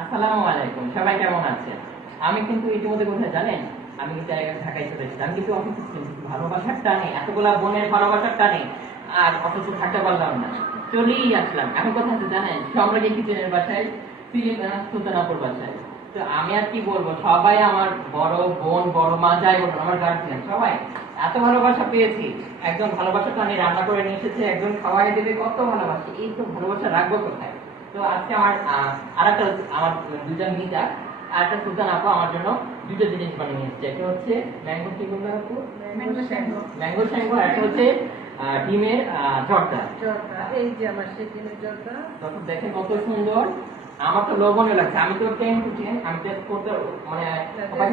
আসসালামু আলাইকুম, সবাই কেমন আছেন? আমি কিন্তু ইতিমধ্যে কোথায় জানেন, আমি কিন্তু ঢাকায় চলে এসেছি। আমি কিন্তু অফিসে ছিলাম, কিন্তু ভালোবাসার টানে, এতগুলা বোনের ভালোবাসার টানে আর অথচ থাকতে পারলাম না, চলেই আসলাম। এখন কোথায় আছে জানেন? সম্রাজ্ঞী কিচেনের বাসায়, সুলতানাপুর বাসায়। তো আমি আর কি বলবো, সবাই আমার বড় বোন, বড় মা, যাই বলুন, আমার গার্জিয়ান সবাই এত ভালোবাসা পেয়েছি। একজন ভালোবাসা টানে রান্না করে নিয়ে এসেছে, একজন খাওয়াই দেবে, কত ভালোবাসে। এই তো ভালোবাসা রাখবো কোথায়? তো আজকে আমার আরেকটা, আমার দুজন মিতা আর একটা সুলতান আপু আমার জন্য দুটো জিনিস বানিয়ে নিয়ে এসেছে। একটা হচ্ছে ম্যাঙ্গো, কি বললো আপু? ম্যাঙ্গো শ্যাঙ্গো। আর একটা হচ্ছে ডিমের জর্দা। এই যে আমার সেই ডিমের জর্দা। তখন দেখেন কত সুন্দর। আমার তো লোভনীয় লাগছে। আমি তো আমি টেস্ট করতে মানে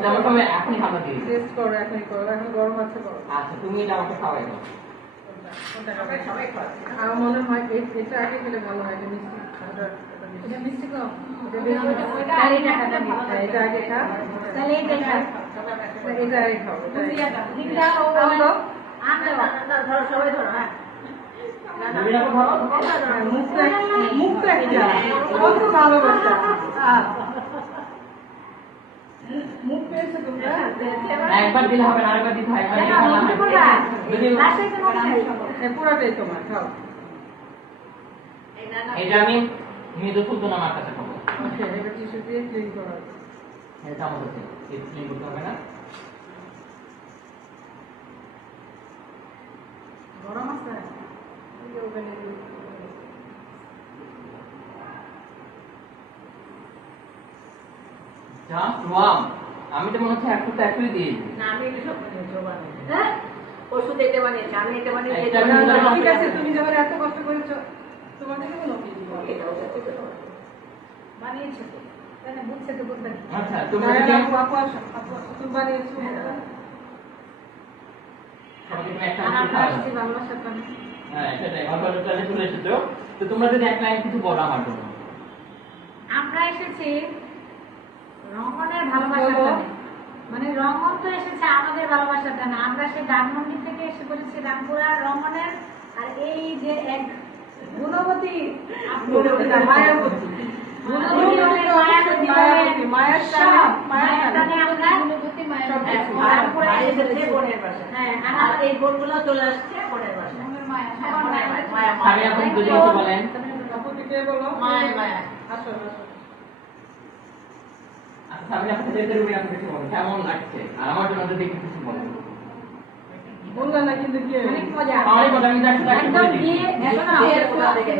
আমার সময় এখনই হাতে দিয়ে দিই। টেস্ট করো, এখনই করো, এখন গরম আছে করো। আচ্ছা, তুমি এটা আমাকে খাওয়াই দাও। আমার মনে হয় এটা আগে খেলে ভালো হয়, এটা মিষ্টি। এটা মিষ্টি কম, এটা আগে খা, তাহলে এটা খা। এটা আগে খাও। ধরো, সবাই ধরো। হ্যাঁ, রবিনা আপু ধরো। মুখটা একটা কত ভালোবাসা। মুখ পেয়েছো তোমরা? একবার দিলে হবে না, আরেকবার দিতে হয়। একবার দিলে হবে না। পুরাটাই তোমার, খাও। এটা আমি মৃদু সুলতান আমার কাছে খাবো। ওকে, এটা টিস্যু দিয়ে ক্লিন করো। এটা আমার কাছে ক্লিন করতে হবে না। গরম আছে? এই যে ওখানে জাস্ট ওয়াও। আমি তো মনে হচ্ছে একটু অ্যাকচুয়ালি দিয়ে দিই। না, আমি এটা সব বানিয়েছি, ও বানিয়েছে। হ্যাঁ, ওষুধ এটা বানিয়েছে, আমি এটা বানিয়েছি। এটা এটা আমি বানিয়েছি। ঠিক আছে, তুমি যখন এত কষ্ট করেছো, তোমাকে কেমন এটা ওটা থেকে তো বানিয়েছো তো, তাই না? বুঝছে তো বুঝতে। আচ্ছা, তুমি তুমি যদি তুমি বানিয়েছো, সবাইকে তুমি একটা আমরা করে খাওয়াও। আসছি ভালোবাসার টানে। হ্যাঁ, সেটাই। আমার কাছে চলে এসেছো। তো তোমরা যদি এক লাইন কিছু বলো আমার জন্য। আমরা এসেছি রঙনের ভালোবাসার টানে। মানে রঙন তো এসেছে আমাদের ভালোবাসার টানে। আমরা সেই ধানমন্ডি থেকে এসে পড়েছি রামপুরা রঙনের। আর এই যে এক গুণবতী মায়াবতী। মায়ের টানে আমরা রামপুরা এসেছে বোনের বাসায়। হ্যাঁ, আর এই বোনগুলো চলে আসছে বোনের বাসায়। স্বামী আপনি যদি কিছু বলেন। আপুটিকে বলো। মায়া। আসো আসো। আচ্ছা, স্বামী আপনি যেতে রুবি আপনি কিছু বলেন, কেমন লাগছে? আর আমার জন্য যদি কিছু বলেন। বললা না কিন্তু কি অনেক মজা। আমার কথা আমি একটু একদম বলে দিই। দিয়ে এখন আমাদের কোথা থেকে